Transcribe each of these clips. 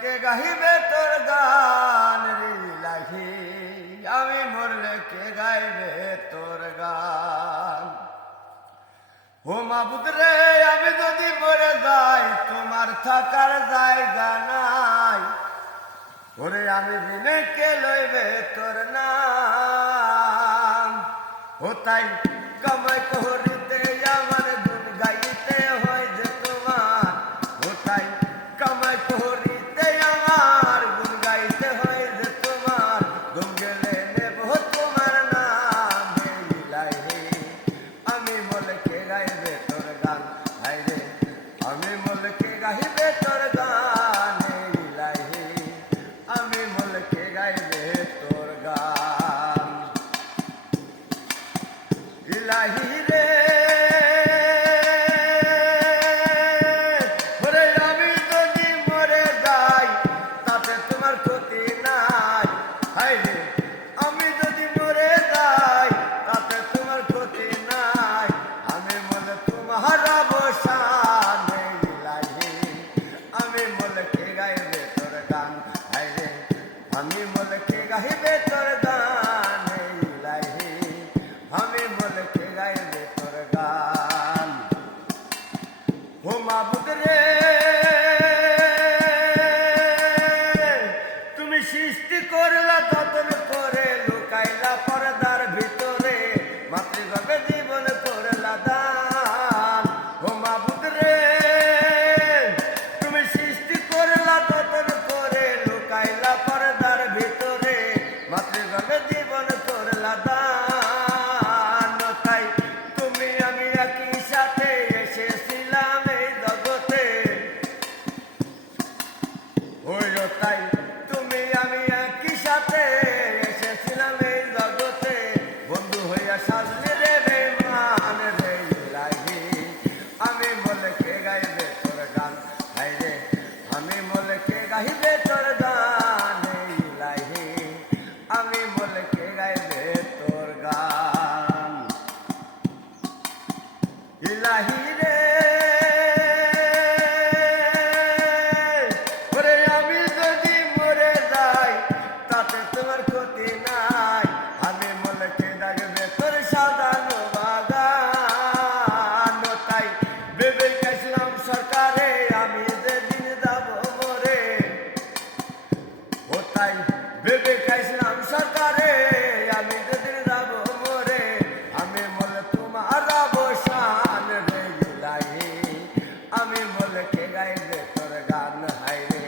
কে গাহিবে তোর গান রে ইলাহি, আমি মরলে কে গাইবে তোর গান। ও মাবুদ রে, আমি যদি মরে যাই তোমার থাকার জায়গা নাই, ওরে আমি বিনে কে লইবে তোর নাম। ও তাই কামাই করিতে আমার গুণ গাইতে হয় যে তোমার, ও তাই কামাই করিতে আমার গুণ গাইতে হয় যে তোমার। ঘুম গেলে নেব তোমার নাম হে ইলাহি, আমি বলে কে গাইবে তোর গান। হায়রে আমি বলে কে গাইবে তোর গান হে ইলাহি, আমি বলে কে গাইবে তোর গান। ইলাহি রে, ওরে আমি যদি মরে যাই তাতে তোমার ক্ষতি নাই। হায়রে আমি যদি মরে যাই তাতে তোমার ক্ষতি নাই, আমি মনে তোমার অবসান হে ইলাহি, আমি বলে কে গাইবে তোর গান। হায়রে আমি বলে কে গাইবে তোর গান হে ইলাহি, আমি বলে কে গাইবে তোর গান। ও মাবুদ রে, তুমি সৃষ্টি করলা যতন করে লুকাইলা পর্দার ভিতরে, মাতৃগর্ভে জীবন করলা দান। ও মাবুদ রে, তুমি সৃষ্টি করলা যতন করে লুকাইলা পর্দার ভিতরে, মাতৃগর্ভে জীবন করলা দান। তাই তুমি আমি একই সাথে এসেছিলাম এই জগতে, ওই তাই তুমি আমি একই সাথে এসেছিলাম এই জগতে। বন্ধু হইয়া সাজলে রে বেঈমান রে ইলাহি, আমি বলে কে গাইবে তোর গান। হায়রে আমি বলে কে গাইবে তোর গান হে ইলাহি, আমি বলে কে গাইবে তোর গান। ইলাহি রে, ওরে আমি যদি মরে যাই তাতে তোমার ক্ষতি নাই, আমি বলে কে গাইবে তোর সাজানো বাগান। তাই ভেবে গেছিলাম সরকারে আমি যেদিন যাব মরে, ও তাই ভেবে গেছিলাম সরকারে আমি যেদিন যাব মরে, আমি বলে তোমার অবসান রে ইলাহি, আমি বলে কে গাইবে তোর গান। হায়রে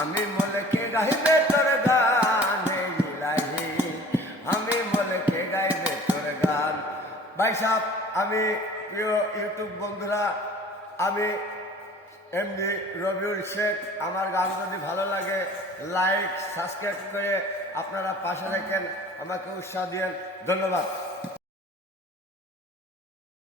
আমি বলে কে গাইবে তোর গান হে ইলাহি, আমি বলে কে গাইবে তোর গান। ভাই সাহেব, আমি প্রিয় ইউটিউব বন্ধুরা, আমি এমনি রবিউল শেখ, আমার গান যদি ভালো লাগে লাইক সাবস্ক্রাইব করে আপনারা পাশে রাখেন, আমাকে উৎসাহ দিয়েন। ধন্যবাদ।